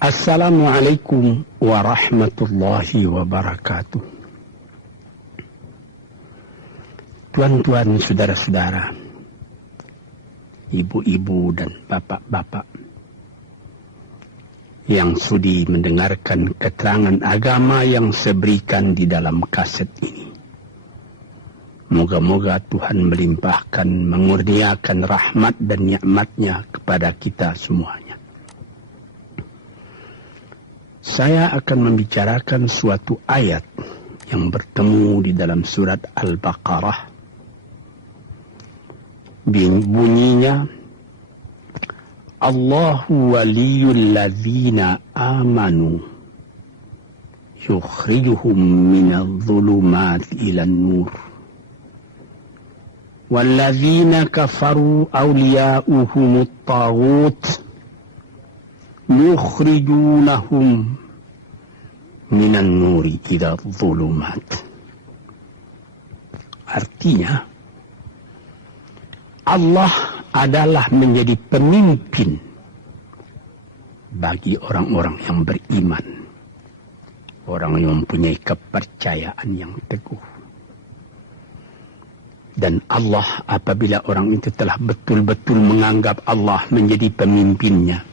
Assalamualaikum warahmatullahi wabarakatuh. Tuan-tuan, saudara-saudara, ibu-ibu dan bapak-bapak yang sudi mendengarkan keterangan agama yang saya berikan di dalam kaset ini. Moga-moga Tuhan melimpahkan, mengurniakan rahmat dan nikmat-Nya kepada kita semuanya. Saya akan membicarakan suatu ayat yang bertemu di dalam surat Al-Baqarah. Bunyinya, Allahu waliyul ladzina amanu yukhrijuhum minadh dhulumati ilan nur. Walladzina kafaru awliya'uhumut taghut yukhrijunahum minan nuri ila dhulumat. Artinya, Allah adalah menjadi pemimpin bagi orang-orang yang beriman, orang yang mempunyai kepercayaan yang teguh. Dan Allah, apabila orang itu telah betul-betul menganggap Allah menjadi pemimpinnya,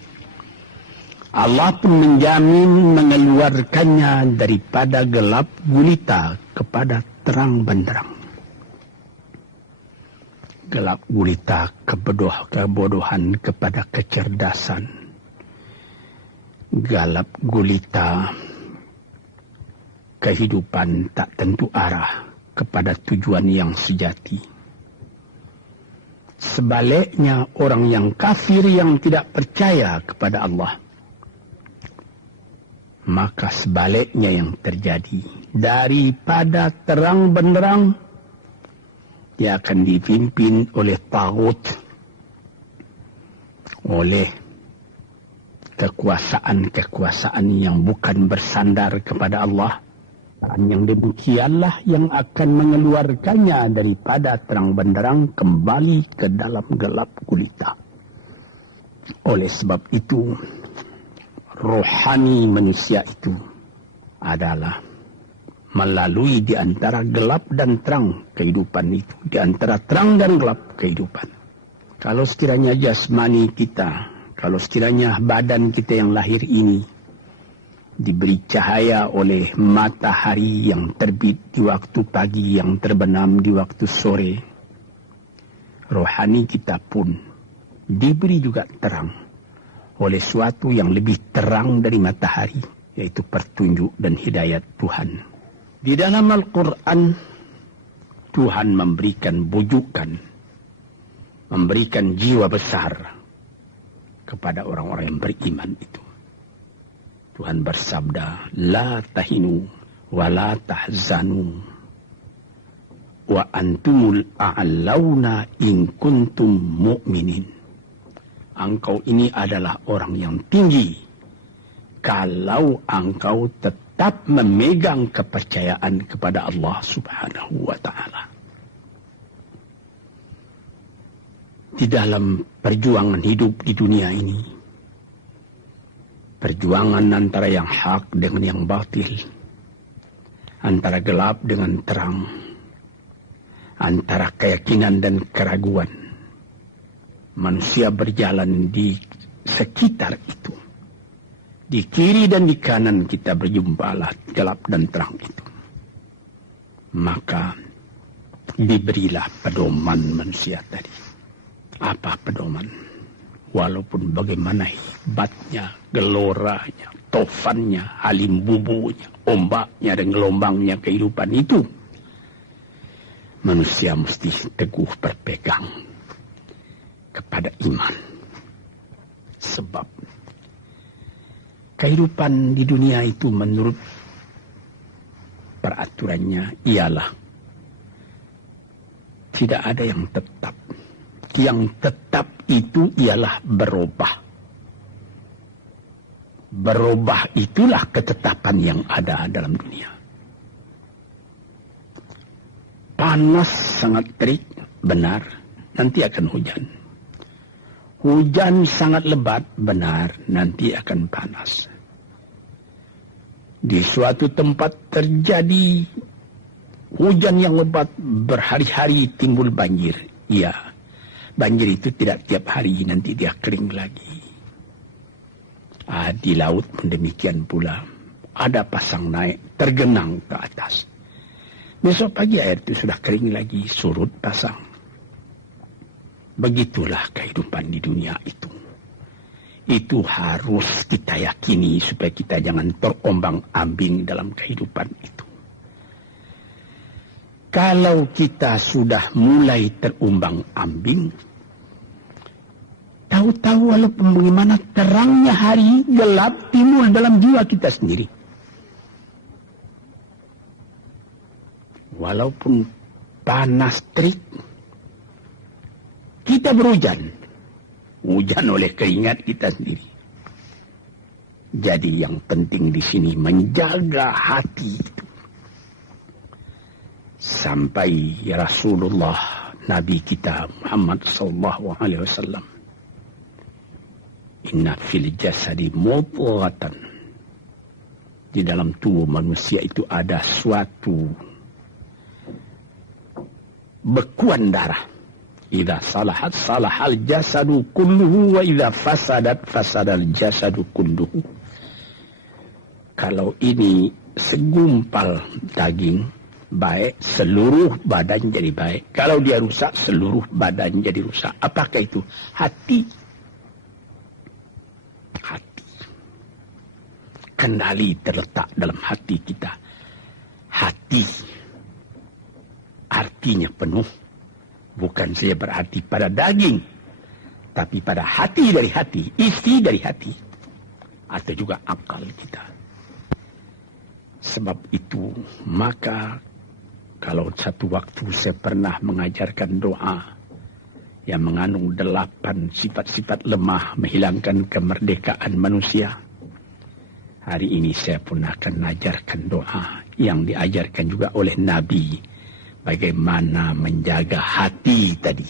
Allah pun menjamin mengeluarkannya daripada gelap gulita kepada terang benderang. Gelap gulita kebodohan kepada kecerdasan. Gelap gulita kehidupan tak tentu arah kepada tujuan yang sejati. Sebaliknya, orang yang kafir yang tidak percaya kepada Allah, maka sebaliknya yang terjadi, daripada terang benderang, dia akan dipimpin oleh taghut, oleh kekuasaan-kekuasaan yang bukan bersandar kepada Allah. Dan yang demikianlah yang akan mengeluarkannya daripada terang benderang kembali ke dalam gelap gulita. Oleh sebab itu, rohani manusia itu adalah melalui di antara gelap dan terang kehidupan itu, di antara terang dan gelap kehidupan. Kalau sekiranya jasmani kita, kalau sekiranya badan kita yang lahir ini diberi cahaya oleh matahari yang terbit di waktu pagi, yang terbenam di waktu sore, rohani kita pun diberi juga terang oleh suatu yang lebih terang dari matahari, yaitu petunjuk dan hidayat Tuhan. Di dalam Al-Quran, Tuhan memberikan bujukan, memberikan jiwa besar kepada orang-orang yang beriman itu. Tuhan bersabda, La tahinu wa la tahzanu wa antumul a'launa in kuntum mu'minin. Engkau ini adalah orang yang tinggi kalau engkau tetap memegang kepercayaan kepada Allah Subhanahu wa ta'ala. Di dalam perjuangan hidup di dunia ini, perjuangan antara yang hak dengan yang batil, antara gelap dengan terang, antara keyakinan dan keraguan, manusia berjalan di sekitar itu. Di kiri dan di kanan kita berjumpalah gelap dan terang itu. Maka diberilah pedoman manusia tadi. Apa pedoman? Walaupun bagaimana hebatnya, geloranya, tofannya, halim bubunya, ombaknya dan gelombangnya kehidupan itu, manusia mesti teguh berpegang kepada iman. Sebab kehidupan di dunia itu menurut peraturannya ialah tidak ada yang tetap. Yang tetap itu ialah berubah. Berubah itulah ketetapan yang ada dalam dunia. Panas sangat terik, benar, nanti akan hujan. Hujan sangat lebat, benar, nanti akan panas. Di suatu tempat terjadi hujan yang lebat, berhari-hari timbul banjir. Ya, banjir itu tidak tiap hari, nanti dia kering lagi. Di laut pun demikian pula. Ada pasang naik, tergenang ke atas. Besok pagi air itu sudah kering lagi, surut pasang. Begitulah kehidupan di dunia itu. Itu harus kita yakini supaya kita jangan terombang-ambing dalam kehidupan itu. Kalau kita sudah mulai terombang-ambing, tahu-tahu walaupun bagaimana terangnya hari, gelap timbul dalam jiwa kita sendiri. Walaupun panas terik, kita berhujan. Hujan oleh keringat kita sendiri. Jadi yang penting di sini menjaga hati itu. Sampai Rasulullah Nabi kita Muhammad sallallahu alaihi wasallam, inna fil jasadi mudghatan, di dalam tubuh manusia itu ada suatu bekuan darah. Idza salahat salahal jasadu kulluhu wa idza fasadat fasadal jasadu kulluhu. Kalau ini segumpal daging baik, seluruh badan jadi baik. Kalau dia rusak, seluruh badan jadi rusak. Apakah itu? Hati. Hati. Kendali terletak dalam hati kita. Hati artinya penuh. Bukan saja berarti pada daging, tapi pada hati dari hati, isi dari hati, atau juga akal kita. Sebab itu, maka kalau satu waktu saya pernah mengajarkan doa yang mengandung 8 sifat-sifat lemah menghilangkan kemerdekaan manusia. Hari ini saya pun akan mengajarkan doa yang diajarkan juga oleh Nabi. Bagaimana menjaga hati tadi.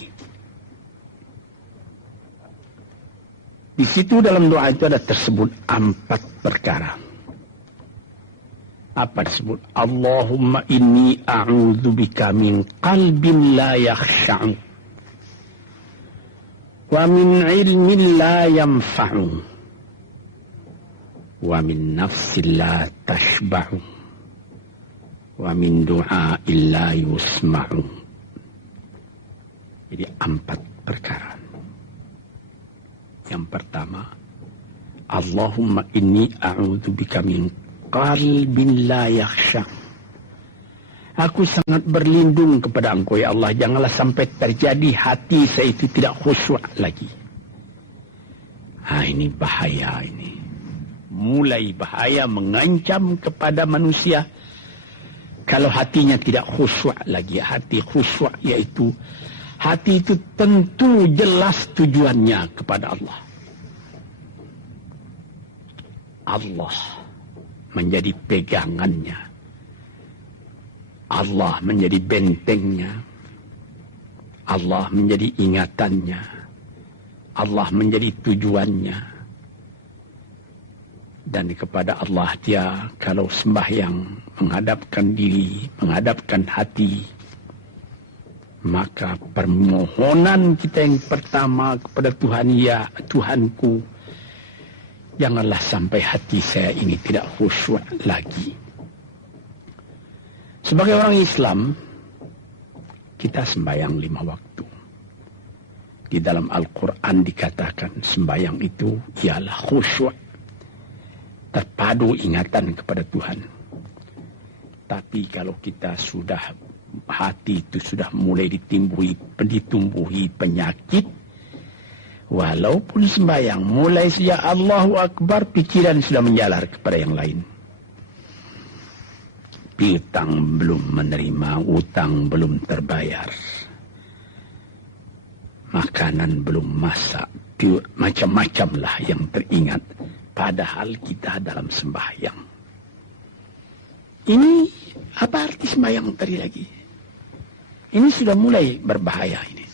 Di situ dalam doa itu ada tersebut 4 perkara. Apa disebut? Allahumma inni a'udzubika min qalbin la yakhsha'u wa min ilmin la yanfa'u wa min nafsin la tashba'u wa min du'a illa yusma'u. Jadi 4 perkara. Yang pertama, Allahumma inni a'udzubika min qalbin la yakhsha. Aku sangat berlindung kepada Engkau ya Allah, janganlah sampai terjadi hati saya itu tidak khusyuk lagi. Ini bahaya ini. Mulai bahaya, mengancam kepada manusia. Kalau hatinya tidak khusyuk lagi, hati khusyuk yaitu hati itu tentu jelas tujuannya kepada Allah. Allah menjadi pegangannya. Allah menjadi bentengnya. Allah menjadi ingatannya. Allah menjadi tujuannya. Dan kepada Allah dia kalau sembahyang menghadapkan diri, menghadapkan hati, maka permohonan kita yang pertama kepada Tuhan, ya Tuhanku, janganlah sampai hati saya ini tidak khusyuk lagi. Sebagai orang Islam, kita sembahyang 5 waktu. Di dalam Al-Quran dikatakan sembahyang itu ialah khusyuk, terpadu ingatan kepada Tuhan. Tapi kalau kita sudah, hati itu sudah mulai ditumbuhi penyakit, walaupun sembahyang, mulai sejak Allahu Akbar, pikiran sudah menjalar kepada yang lain. Piutang belum menerima, utang belum terbayar, makanan belum masak, macam-macam lah yang teringat. Padahal kita dalam sembahyang. Ini apa arti sembahyang tadi lagi? Ini sudah mulai berbahaya ini.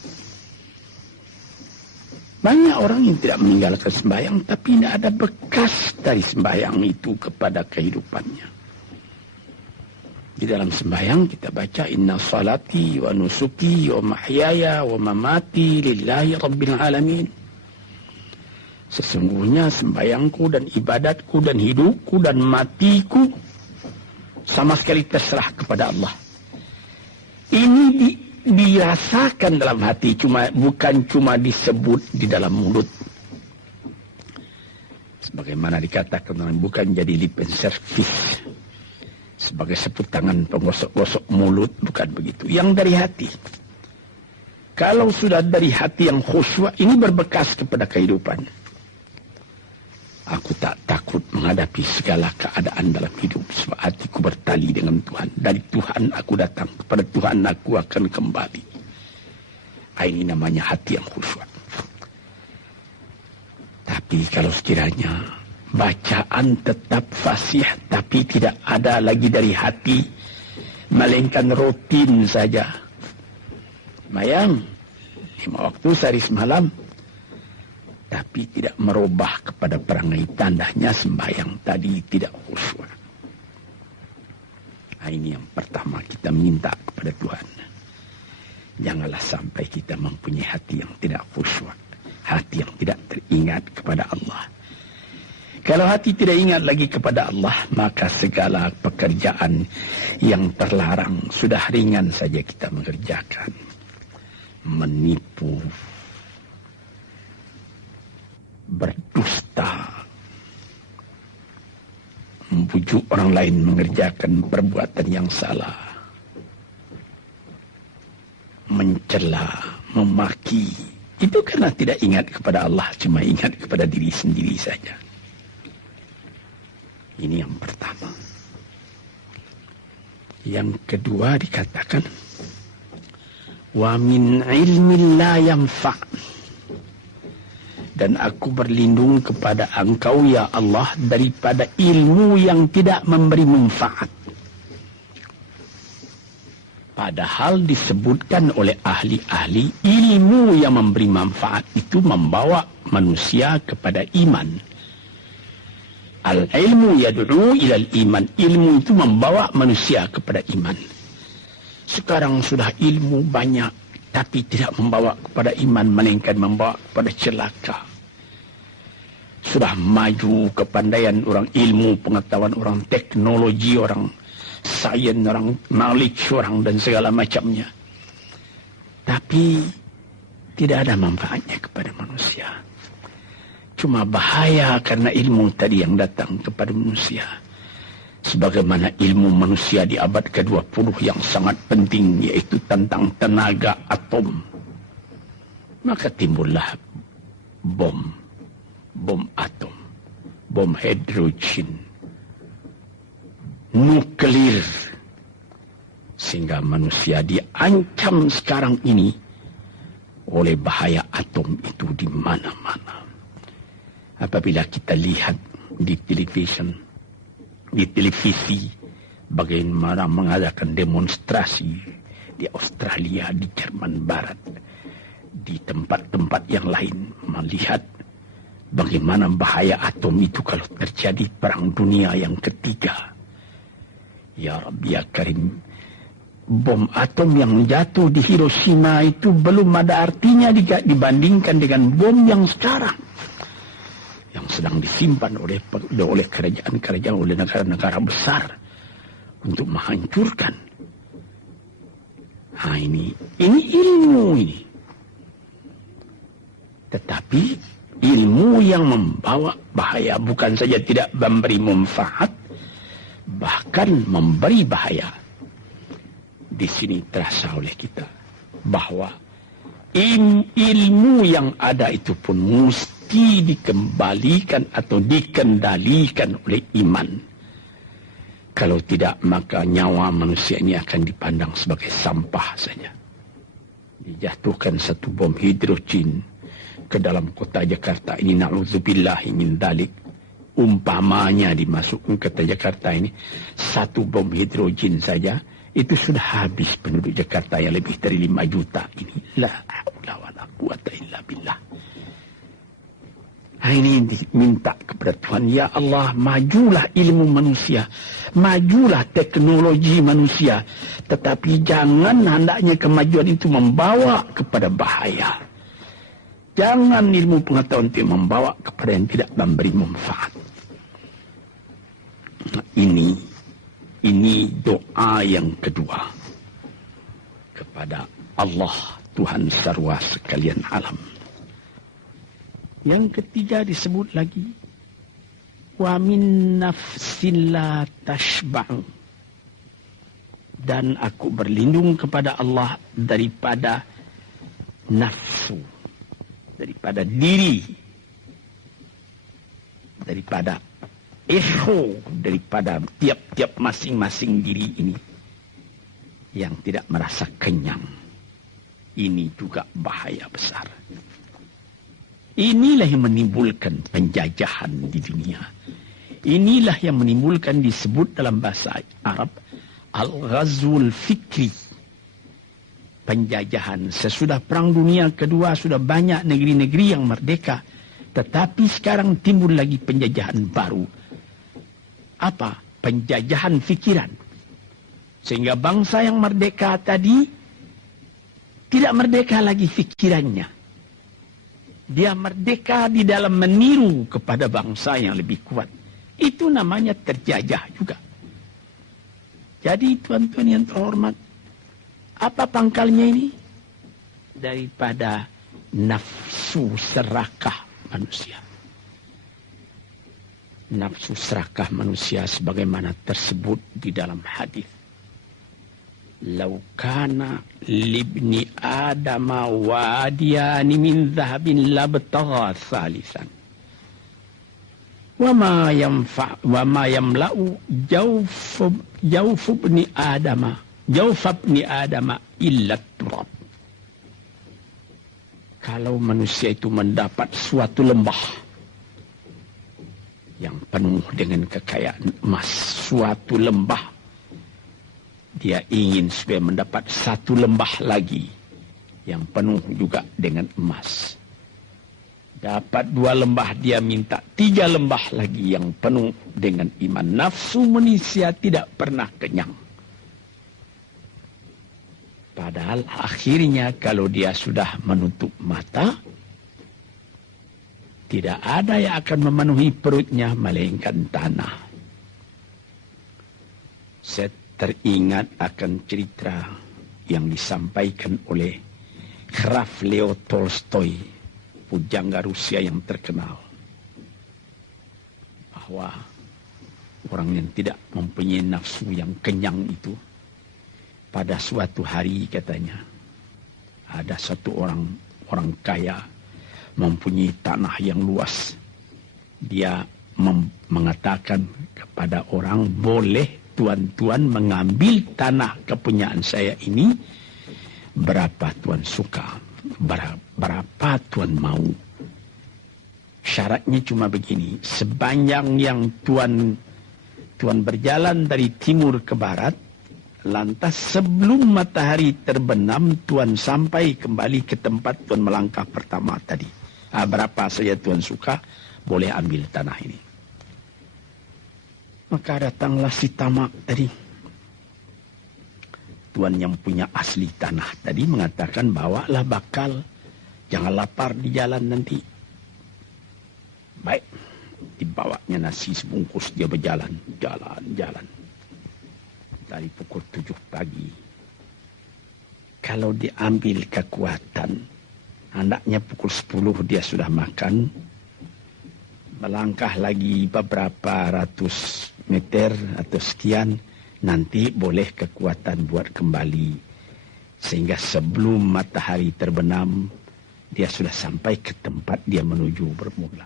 Banyak orang yang tidak meninggalkan sembahyang, tapi tidak ada bekas dari sembahyang itu kepada kehidupannya. Di dalam sembahyang kita baca, inna salati wa nusuki wa mahyaya wa mamati lillahi rabbil alamin. Sesungguhnya sembahyangku dan ibadatku dan hidupku dan matiku sama sekali terserah kepada Allah. Ini dirasakan dalam hati, bukan cuma disebut di dalam mulut. Sebagaimana dikatakan, bukan jadi lip service sebagai seput tangan penggosok-gosok mulut, bukan begitu. Yang dari hati. Kalau sudah dari hati yang khusyuk, ini berbekas kepada kehidupan. Aku tak takut menghadapi segala keadaan dalam hidup, sebab hatiku bertali dengan Tuhan. Dari Tuhan aku datang, kepada Tuhan aku akan kembali. Ini namanya hati yang khusyuk. Tapi kalau sekiranya bacaan tetap fasih, tapi tidak ada lagi dari hati, melainkan rutin saja. Mayang 5 waktu sehari semalam, tapi tidak merubah kepada perangai, tandanya sembahyang tadi tidak khusyuk. Ini yang pertama kita minta kepada Tuhan. Janganlah sampai kita mempunyai hati yang tidak khusyuk, hati yang tidak teringat kepada Allah. Kalau hati tidak ingat lagi kepada Allah, maka segala pekerjaan yang terlarang sudah ringan saja kita mengerjakan. Menipu, berdusta, membujuk orang lain mengerjakan perbuatan yang salah, mencela, memaki, itu karena tidak ingat kepada Allah, cuma ingat kepada diri sendiri saja. Ini yang pertama. Yang kedua dikatakan, wa min ilmin la yanfa'. Dan aku berlindung kepada Engkau ya Allah daripada ilmu yang tidak memberi manfaat. Padahal disebutkan oleh ahli-ahli, ilmu yang memberi manfaat itu membawa manusia kepada iman. Al-ilmu yad'u ilal iman. Ilmu itu membawa manusia kepada iman. Sekarang sudah ilmu banyak, tapi tidak membawa kepada iman, melainkan membawa kepada celaka. Sudah maju kepandaian orang, ilmu, pengetahuan orang, teknologi orang, sains orang, knowledge orang, dan segala macamnya. Tapi tidak ada manfaatnya kepada manusia. Cuma bahaya karena ilmu tadi yang datang kepada manusia. Sebagaimana ilmu manusia di abad ke-20 yang sangat penting, yaitu tentang tenaga atom. Maka timbullah bom atom, bom hidrogen, nuklir. Sehingga manusia diancam sekarang ini oleh bahaya atom itu di mana-mana. Apabila kita lihat di televisi bagaimana mengadakan demonstrasi di Australia, di Jerman Barat, di tempat-tempat yang lain, melihat bagaimana bahaya atom itu kalau terjadi perang dunia yang ketiga. Ya Rabbi ya Karim, bom atom yang jatuh di Hiroshima itu belum ada artinya dibandingkan dengan bom yang sekarang, yang sedang disimpan oleh kerajaan-kerajaan, oleh negara-negara besar untuk menghancurkan. Ini ilmu ini. Tetapi ilmu yang membawa bahaya, bukan saja tidak memberi manfaat, bahkan memberi bahaya. Di sini terasa oleh kita bahwa ilmu yang ada itu pun mesti dikembalikan atau dikendalikan oleh iman. Kalau tidak, maka nyawa manusia ini akan dipandang sebagai sampah saja. Dijatuhkan satu bom hidrogen ke dalam kota Jakarta ini, na'udzubillahi min dalik. Umpamanya dimasukkan ke kota Jakarta ini, satu bom hidrogen saja, itu sudah habis penduduk Jakarta yang lebih dari 5 juta ini. La haula wala quwata illa billah. Ini minta kepada Tuhan, ya Allah, majulah ilmu manusia, majulah teknologi manusia, tetapi jangan hendaknya kemajuan itu membawa kepada bahaya. Jangan ilmu pengetahuan itu membawa kepada yang tidak memberi manfaat. Ini doa yang kedua kepada Allah, Tuhan sarwa sekalian alam. Yang ketiga disebut lagi, wa min nafsin la tashba'u, dan aku berlindung kepada Allah daripada nafsu, daripada diri, daripada ego, daripada tiap-tiap masing-masing diri ini yang tidak merasa kenyang. Ini juga bahaya besar. Inilah yang menimbulkan penjajahan di dunia. Inilah yang menimbulkan, disebut dalam bahasa Arab, al-ghazwul fikri. Penjajahan. Sesudah Perang Dunia Kedua sudah banyak negeri-negeri yang merdeka. Tetapi sekarang timbul lagi penjajahan baru. Apa? Penjajahan fikiran. Sehingga bangsa yang merdeka tadi tidak merdeka lagi fikirannya. Dia merdeka di dalam meniru kepada bangsa yang lebih kuat. Itu namanya terjajah juga. Jadi tuan-tuan yang terhormat, apa pangkalnya ini? Daripada nafsu serakah manusia. Nafsu serakah manusia sebagaimana tersebut di dalam hadis. Lau kana libni adama wadiyani min dhahabin labtagha thalithan. Wa ma yamla'u jawf ibni adama illa turab. Kalau manusia itu mendapat suatu lembah yang penuh dengan kekayaan emas, suatu lembah, dia ingin supaya mendapat satu lembah lagi yang penuh juga dengan emas. Dapat 2 lembah, dia minta 3 lembah lagi yang penuh dengan iman. Nafsu manusia tidak pernah kenyang. Padahal akhirnya kalau dia sudah menutup mata, tidak ada yang akan memenuhi perutnya melainkan tanah. Teringat akan cerita yang disampaikan oleh Graf Leo Tolstoy, pujangga Rusia yang terkenal, bahwa orang yang tidak mempunyai nafsu yang kenyang itu, pada suatu hari katanya, ada satu orang kaya mempunyai tanah yang luas. Dia mengatakan kepada orang, boleh tuan-tuan mengambil tanah kepunyaan saya ini, berapa tuan suka, berapa tuan mau. Syaratnya cuma begini, sepanjang yang tuan berjalan dari timur ke barat, lantas sebelum matahari terbenam, tuan sampai kembali ke tempat tuan melangkah pertama tadi. Berapa saja tuan suka, boleh ambil tanah ini. Maka datanglah si tamak tadi. Tuan yang punya asli tanah tadi mengatakan, bawalah bakal, jangan lapar di jalan nanti. Baik, dibawanya nasi sebungkus, dia berjalan, jalan. Dari pukul 7 pagi. Kalau diambil kekuatan, hendaknya pukul 10 dia sudah makan. Melangkah lagi beberapa ratus meter atau sekian, nanti boleh kekuatan buat kembali. Sehingga sebelum matahari terbenam, dia sudah sampai ke tempat dia menuju bermula.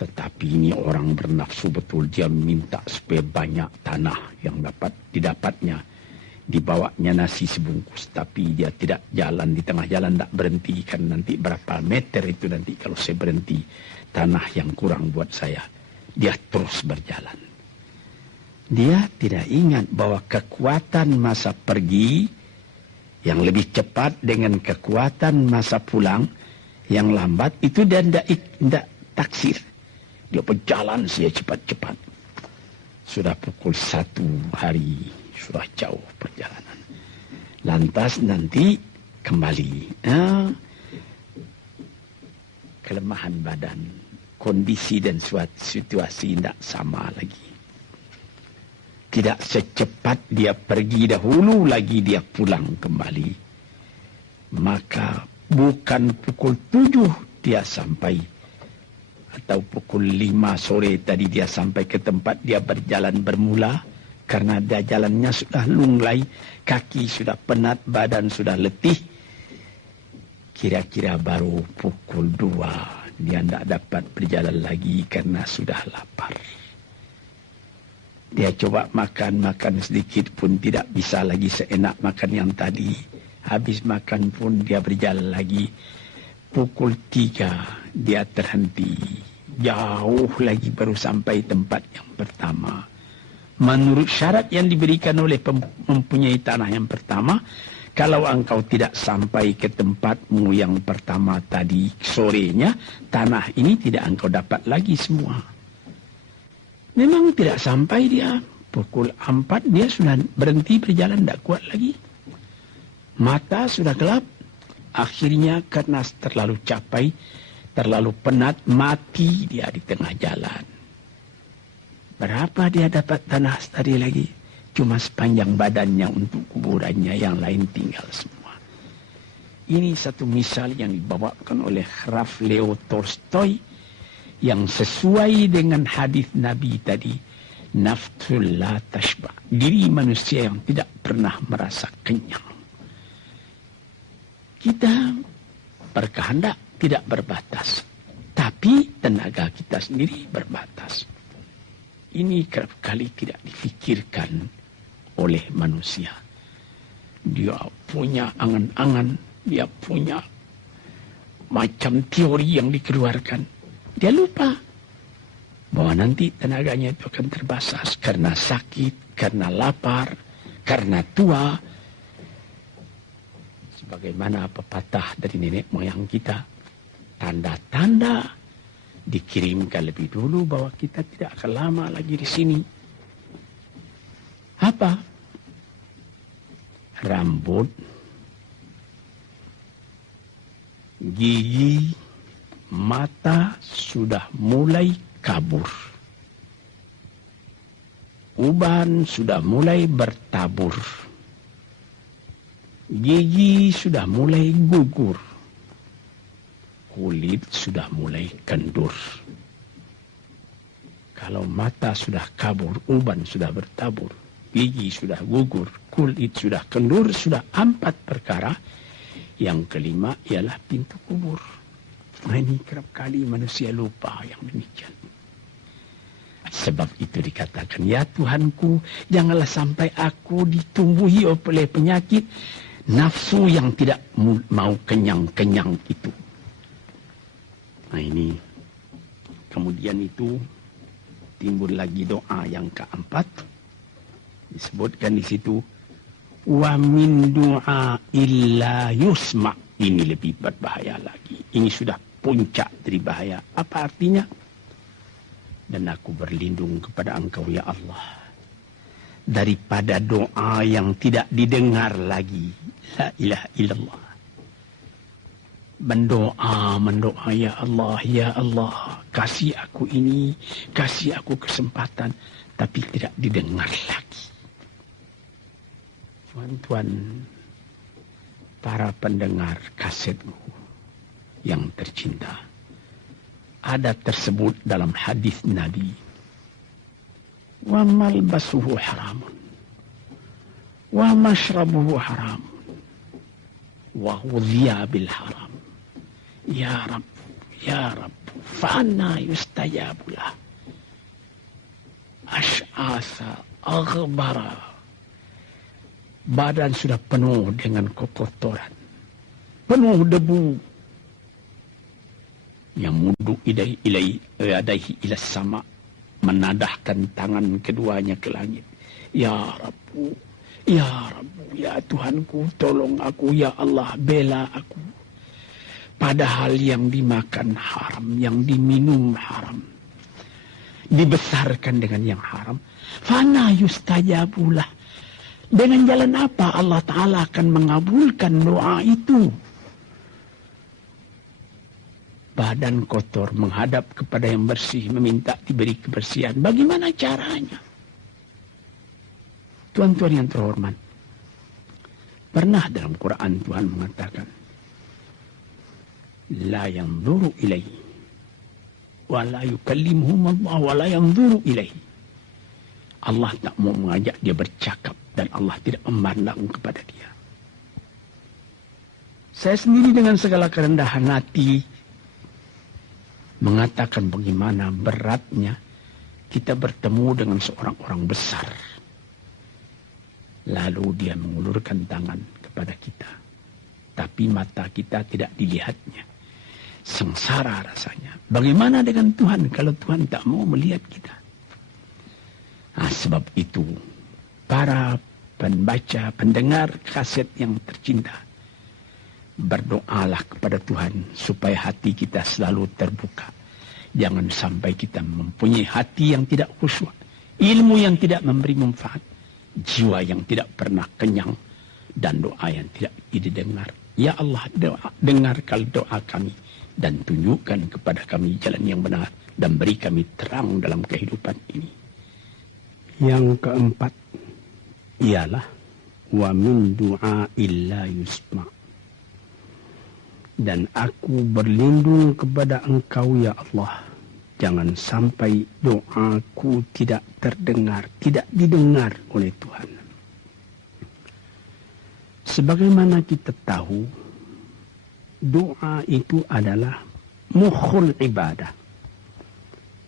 Tetapi ini orang bernafsu betul, dia minta supaya banyak tanah yang dapat didapatnya. Dibawanya nasi sebungkus, tapi dia tidak jalan di tengah jalan, tidak berhenti, kan nanti berapa meter itu nanti kalau saya berhenti, tanah yang kurang buat saya. Dia terus berjalan. Dia tidak ingat bahwa kekuatan masa pergi yang lebih cepat dengan kekuatan masa pulang Yang lambat itu dia tidak taksir. Dia berjalan saja cepat-cepat. Sudah pukul 1 hari, sudah jauh perjalanan. Lantas nanti kembali. Kelemahan badan, kondisi dan situasi tidak sama lagi. Tidak secepat dia pergi dahulu lagi dia pulang kembali. Maka bukan pukul 7 dia sampai. Atau pukul 5 sore tadi dia sampai ke tempat dia berjalan bermula. Karena dia jalannya sudah lunglai. Kaki sudah penat, badan sudah letih. Kira-kira baru pukul 2. Dia tidak dapat berjalan lagi karena sudah lapar. Dia coba makan sedikit pun tidak bisa lagi seenak makan yang tadi. Habis makan pun dia berjalan lagi. Pukul 3 dia terhenti. Jauh lagi baru sampai tempat yang pertama. Menurut syarat yang diberikan oleh mempunyai tanah yang pertama, kalau engkau tidak sampai ke tempatmu yang pertama tadi sorenya, tanah ini tidak engkau dapat lagi semua. Memang tidak sampai dia. Pukul 4 dia sudah berhenti berjalan, tidak kuat lagi. Mata sudah gelap. Akhirnya karena terlalu capai, terlalu penat, mati dia di tengah jalan. Berapa dia dapat tanah tadi lagi? Cuma sepanjang badannya untuk kuburannya, yang lain tinggal semua. Ini satu misal yang dibawakan oleh Graf Leo Tolstoy yang sesuai dengan hadis Nabi tadi. Nafsul la tashba. Diri manusia yang tidak pernah merasa kenyang. Kita berkehendak tidak berbatas. Tapi tenaga kita sendiri berbatas. Ini kerap kali tidak difikirkan oleh manusia. Dia punya angan-angan, dia punya macam teori yang dikeluarkan. Dia lupa bahwa nanti tenaganya itu akan terbatas karena sakit, karena lapar, karena tua. Sebagaimana pepatah dari nenek moyang kita, tanda-tanda dikirimkan lebih dulu bahwa kita tidak akan lama lagi di sini. Apa? Rambut, gigi, mata sudah mulai kabur. Uban sudah mulai bertabur. Gigi sudah mulai gugur. Kulit sudah mulai kendur. Kalau mata sudah kabur, uban sudah bertabur, gigi sudah gugur, kulit sudah kendur, sudah 4 perkara. Yang kelima ialah pintu kubur. Nah, ini kerap kali manusia lupa yang demikian. Sebab itu dikatakan, ya Tuhanku, janganlah sampai aku ditumbuhi oleh penyakit nafsu yang tidak mau kenyang-kenyang itu. Nah ini, kemudian itu timbul lagi doa yang keempat. Disebutkan di situ, wa min du'a illa yusma. Ini lebih berbahaya lagi. Ini sudah puncak dari bahaya. Apa artinya? Dan aku berlindung kepada Engkau ya Allah, daripada doa yang tidak didengar lagi. La ilaha illallah. Mendoa, ya Allah, kasih aku ini, kasih aku kesempatan, tapi tidak didengar lagi. Tuan-tuan, para pendengar kasetmu yang tercinta, ada tersebut dalam hadis Nabi, wa malbasuhu haramun, wa mashrabuhu haramun, wa ghudhiya bil haram. Ya Rabb, ya Rabb, fa'anna yustajabulah. Ash'asa, aghbara. Badan sudah penuh dengan kotoran, penuh debu. Yang muduk ilaihi ila sama, menadahkan tangan keduanya ke langit. Ya Rabbu, ya Rabbu, ya Tuhanku, tolong aku, ya Allah, bela aku. Padahal yang dimakan haram, yang diminum haram, dibesarkan dengan yang haram. Fana yustajabulah. Dengan jalan apa Allah Ta'ala akan mengabulkan doa itu? Badan kotor menghadap kepada yang bersih, meminta diberi kebersihan. Bagaimana caranya? Tuan-tuan yang terhormat, pernah dalam Quran Tuhan mengatakan, la yanzuru ilaihi wa la yukallimuhum Allah wa la yanzuru ilaihi. Allah tak mau mengajak dia bercakap dan Allah tidak memandang kepada dia. Saya sendiri dengan segala kerendahan hati mengatakan bagaimana beratnya kita bertemu dengan seorang orang besar. Lalu dia mengulurkan tangan kepada kita. Tapi mata kita tidak dilihatnya. Sengsara rasanya. Bagaimana dengan Tuhan kalau Tuhan tak mau melihat kita? Nah, sebab itu para pembaca, pendengar kaset yang tercinta, berdoalah kepada Tuhan supaya hati kita selalu terbuka. Jangan sampai kita mempunyai hati yang tidak khusyuk, ilmu yang tidak memberi manfaat, jiwa yang tidak pernah kenyang, dan doa yang tidak didengar. Ya Allah, dengarkan doa kami dan tunjukkan kepada kami jalan yang benar dan beri kami terang dalam kehidupan ini. Yang keempat ialah wa min du'a illa yusma. Dan aku berlindung kepada Engkau ya Allah, jangan sampai doaku tidak terdengar, tidak didengar oleh Tuhan. Sebagaimana kita tahu, doa itu adalah mukhul ibadah,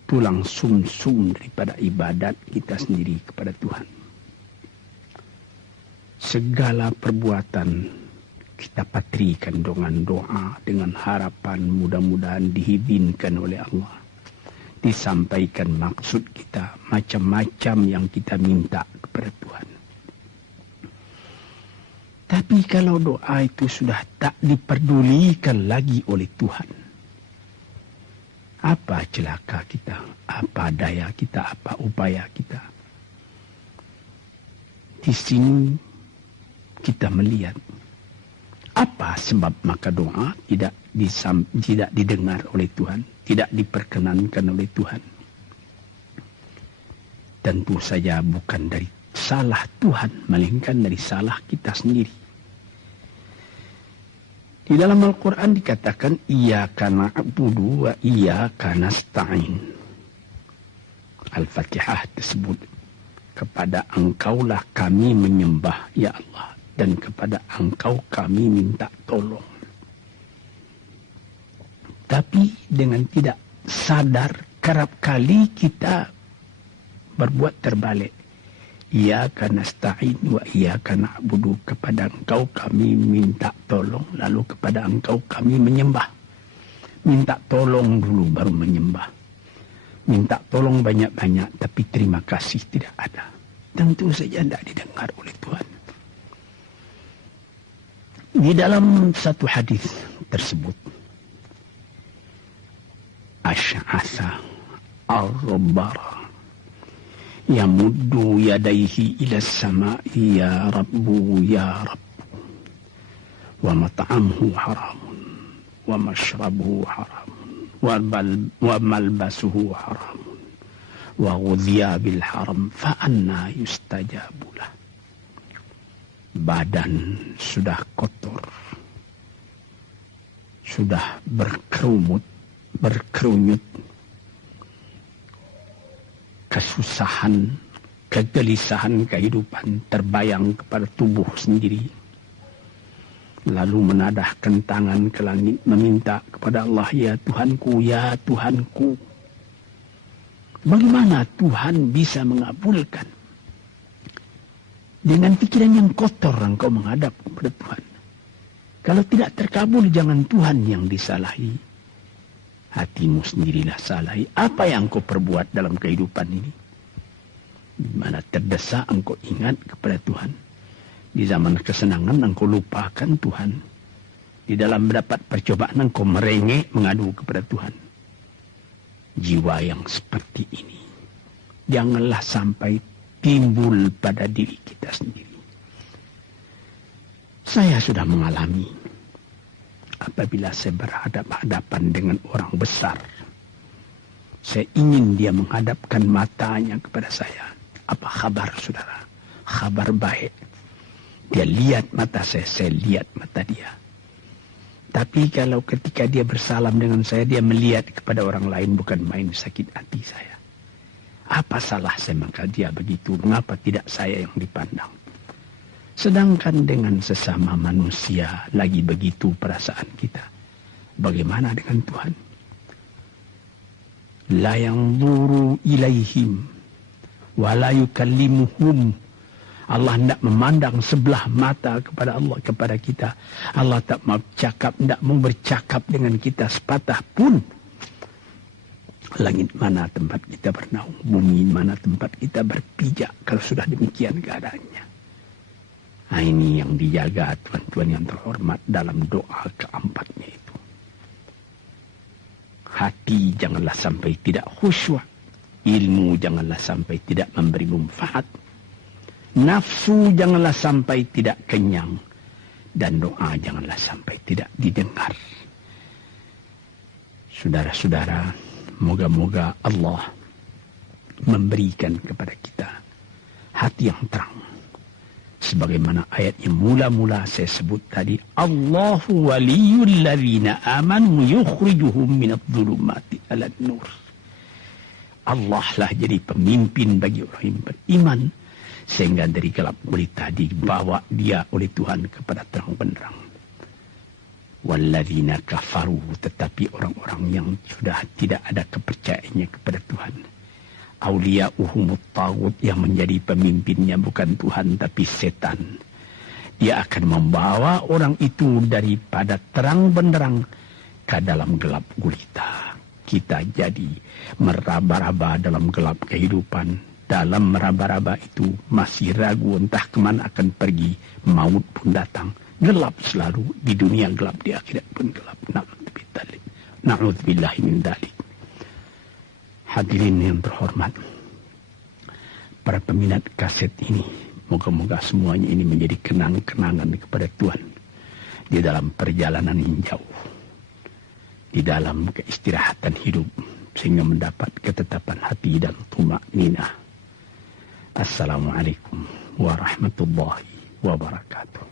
tulang sumsum daripada ibadat kita sendiri kepada Tuhan. Segala perbuatan kita patrikan dengan doa, dengan harapan mudah-mudahan diizinkan oleh Allah. Disampaikan maksud kita, macam-macam yang kita minta kepada Tuhan. Tapi kalau doa itu sudah tak diperdulikan lagi oleh Tuhan, apa celaka kita, apa daya kita, apa upaya kita? Di sini kita melihat apa sebab maka doa tidak didengar oleh Tuhan, tidak diperkenankan oleh Tuhan. Tentu saja bukan dari salah Tuhan, melainkan dari salah kita sendiri. Di dalam Al-Quran dikatakan, Iyyaka na'budu wa iyyaka nasta'in. Al-Fatihah tersebut, kepada Engkaulah kami menyembah, ya Allah, dan kepada Engkau kami minta tolong. Tapi dengan tidak sadar, kerap kali kita berbuat terbalik. Iyyaka nasta'in wa iyyaka na'budu, kepada Engkau kami minta tolong, lalu kepada Engkau kami menyembah. Minta tolong dulu baru menyembah. Minta tolong banyak-banyak tapi terima kasih tidak ada. Tentu saja tidak didengar oleh Tuhan. Di dalam satu hadis tersebut, Asy'atha ar-rabbara yamuddu yadaihi ila samai ya Rabbu ya Rabbu, wa mat'amuhu haramun wa mashrabuhu haramun wa malbasuhu haramun wa ghudhiya bil haram fa anna yustajabulah. Badan sudah kotor, sudah berkerunyut, kesusahan, kegelisahan kehidupan terbayang kepada tubuh sendiri. Lalu menadahkan tangan ke langit meminta kepada Allah, ya Tuhanku, ya Tuhanku. Bagaimana Tuhan bisa mengabulkan? Dengan pikiran yang kotor engkau menghadap kepada Tuhan. Kalau tidak terkabul, jangan Tuhan yang disalahi. Hatimu sendirilah salahi. Apa yang engkau perbuat dalam kehidupan ini? Di mana terdesak engkau ingat kepada Tuhan. Di zaman kesenangan engkau lupakan Tuhan. Di dalam mendapat percobaan engkau merengek mengadu kepada Tuhan. Jiwa yang seperti ini janganlah sampai timbul pada diri kita sendiri. Saya sudah mengalami apabila saya berhadapan-hadapan dengan orang besar. Saya ingin dia menghadapkan matanya kepada saya. Apa kabar saudara? Kabar baik. Dia lihat mata saya lihat mata dia. Tapi kalau ketika dia bersalam dengan saya, dia melihat kepada orang lain, bukan main sakit hati saya. Apa salah saya maka dia begitu? Mengapa tidak saya yang dipandang? Sedangkan dengan sesama manusia lagi begitu perasaan kita. Bagaimana dengan Tuhan? La yanzuru ilaihim wa la yukallimuhum. Allah tidak memandang sebelah mata kepada Allah, kepada kita. Allah tak mau cakap, tidak mau bercakap dengan kita sepatah pun. Langit mana tempat kita bernaung, bumi mana tempat kita berpijak kalau sudah demikian keadaannya. Nah, ini yang dijaga tuan-tuan yang terhormat dalam doa keempatnya itu. Hati janganlah sampai tidak khusyuk. Ilmu janganlah sampai tidak memberi manfaat. Nafsu janganlah sampai tidak kenyang. Dan doa janganlah sampai tidak didengar. Saudara-saudara, moga-moga Allah memberikan kepada kita hati yang terang. Sebagaimana ayat yang mula-mula saya sebut tadi. Allahu waliyul ladzina amanu yukhrijuhum minadh-dhulumati alan nur. Allah lah jadi pemimpin bagi orang yang beriman. Sehingga dari gelap gulita dibawa dia oleh Tuhan kepada terang benderang. Walladzina kafaru, tetapi orang-orang yang sudah tidak ada kepercayaannya kepada Tuhan. Auliya'uhumut taghut, yang menjadi pemimpinnya bukan Tuhan tapi setan. Dia akan membawa orang itu daripada terang benderang ke dalam gelap gulita. Kita jadi meraba-raba dalam gelap kehidupan. Dalam meraba-raba itu masih ragu entah kemana akan pergi. Maut pun datang. Gelap selalu. Di dunia gelap, di akhirat pun gelap. Na'udzubillahi min dzalik. Hadirin yang terhormat, para peminat kaset ini, moga-moga semuanya ini menjadi kenang-kenangan kepada Tuhan di dalam perjalanan yang jauh, di dalam keistirahatan hidup, sehingga mendapat ketetapan hati dan tumakninah. Assalamualaikum warahmatullahi wabarakatuh.